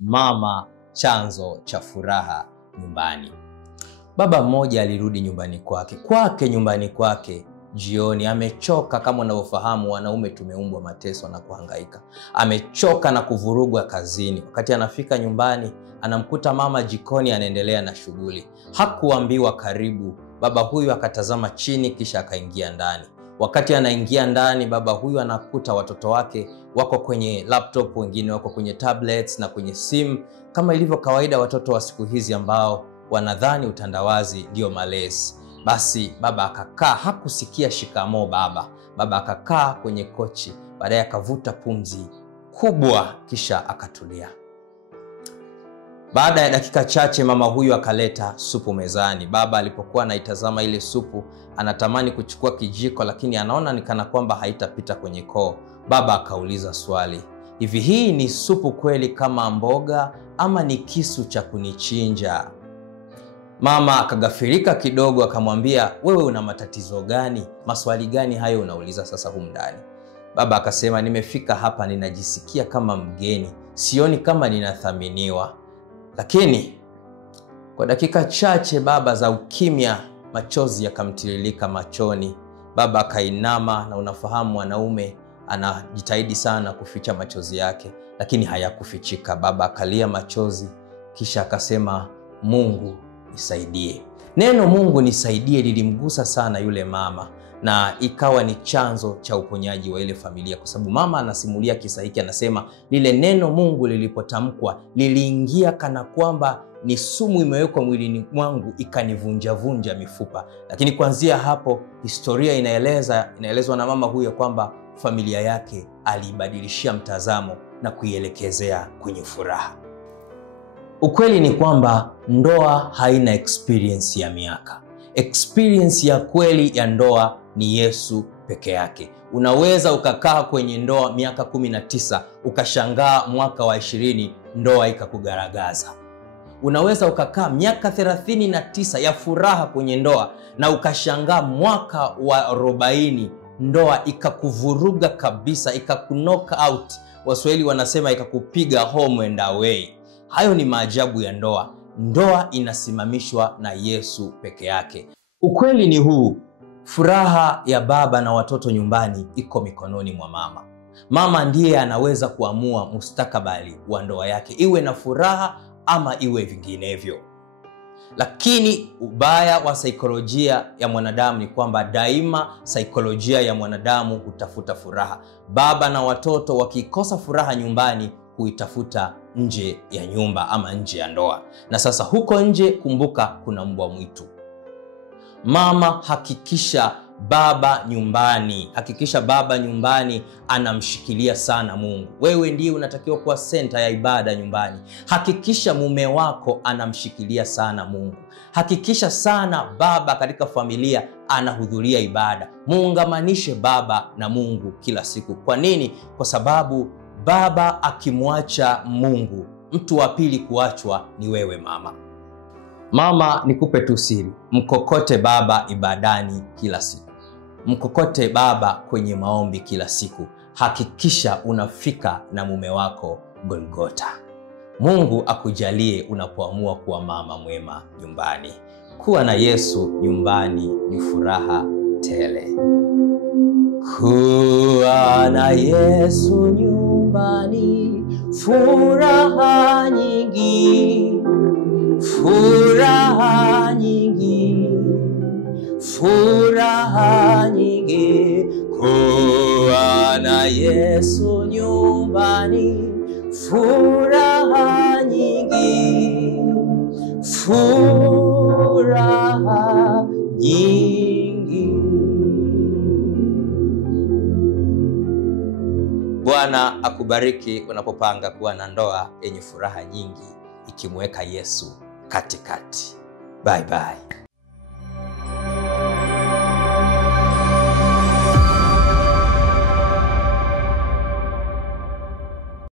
mama chanzo cha furaha nyumbani. Baba mmoja alirudi nyumbani kwake jioni. Amechoka, kama unavyofahamu wanaume tumeumbwa mateso na kuhangaika. Amechoka na kuvurugwa kazini. Wakati anafika nyumbani, anamkuta mama jikoni anaendelea na shughuli. Hakuambiwa karibu. Baba huyu akatazama chini kisha akaingia ndani. Wakati anaingia ndani, baba huyu anakuta watoto wake wako kwenye laptop, wengine wako kwenye tablets na kwenye simu, kama ilivyo kawaida watoto wa siku hizi ambao wanadhani utandawazi ndio malezi. Basi baba akakaa, hakusikia shikamoo baba. Baba akakaa kwenye kochi, baadaye akavuta pumzi kubwa kisha akatulia. Baada ya dakika chache mama huyu akaleta supu mezani. Baba alipokuwa anaitazama ile supu, anatamani kuchukua kijiko lakini anaona ni kana kwamba haitapita kwenye koo. Baba akauliza swali, hivi hii ni supu kweli kama mboga ama ni kisu cha kunichinja? Mama akagafirika kidogo, akamwambia, wewe una matatizo gani? Maswali gani hayo unauliza sasa humu ndani? Baba akasema, nimefika hapa ninajisikia kama mgeni, sioni kama ninathaminiwa. Lakini kwa dakika chache baba za ukimya, machozi yakamtiririka machoni. Baba akainama, na unafahamu wanaume anajitahidi sana kuficha machozi yake, lakini hayakufichika. Baba akalia machozi kisha akasema, Mungu nisaidie. Neno Mungu nisaidie lilimgusa sana yule mama, na ikawa ni chanzo cha uponyaji wa ile familia. Kwa sababu mama anasimulia kisa hiki, anasema lile neno Mungu lilipotamkwa liliingia kana kwamba ni sumu imewekwa mwilini mwangu, ikanivunja mifupa. Lakini kuanzia hapo historia inaelezwa na mama huyo kwamba familia yake alibadilishia mtazamo na kuielekezea kwenye furaha. Ukweli ni kwamba ndoa haina experience ya miaka. Experience ya kweli ya ndoa ni Yesu peke yake. Unaweza ukakaa kwenye ndoa miaka 19 ukashangaa mwaka wa 20 ndoa ikakugaragaza. Unaweza ukakaa miaka 39 ya furaha kwenye ndoa na ukashangaa mwaka wa 40 ndoa ikakuvuruga kabisa, ikakunock out. Waswahili wanasema ikakupiga home and away. Hayo ni maajabu ya ndoa. Ndoa inasimamishwa na Yesu peke yake. Ukweli ni huu, furaha ya baba na watoto nyumbani iko mikononi mwa mama. Mama ndiye anaweza kuamua mustakabali wa ndoa yake, iwe na furaha ama iwe vinginevyo. Lakini ubaya wa saikolojia ya mwanadamu ni kwamba daima saikolojia ya mwanadamu hutafuta furaha. Baba na watoto wakikosa furaha nyumbani huitafuta nje ya nyumba ama nje ya ndoa. Na sasa huko nje, kumbuka, kuna mbwa mwitu. Mama, hakikisha baba nyumbani anamshikilia sana Mungu. Wewe ndiye unatakiwa kuwa center ya ibada nyumbani. Hakikisha mume wako anamshikilia sana Mungu. Hakikisha sana baba katika familia anahudhuria ibada. Muungamanishe baba na Mungu kila siku. Kwa nini? Kwa sababu baba akimwacha Mungu, mtu wa pili kuachwa ni wewe mama. Mama, nikupe tu siri, mkokote baba ibadani kila siku. Mkokote baba kwenye maombi kila siku. Hakikisha unafika na mume wako Golgotha. Mungu akujalie unapoamua kuwa mama mwema nyumbani. Kuwa na Yesu nyumbani ni furaha tele. Kuwa na Yesu nyumbani, furaha nyingi, furaha nyingi, furaha nyingi. Kuwa na Yesu nyumbani, furaha nyingi, furaha nyingi. Bwana akubariki unapopanga kuwa na ndoa yenye furaha nyingi, ikimweka Yesu katikati. Bye bye.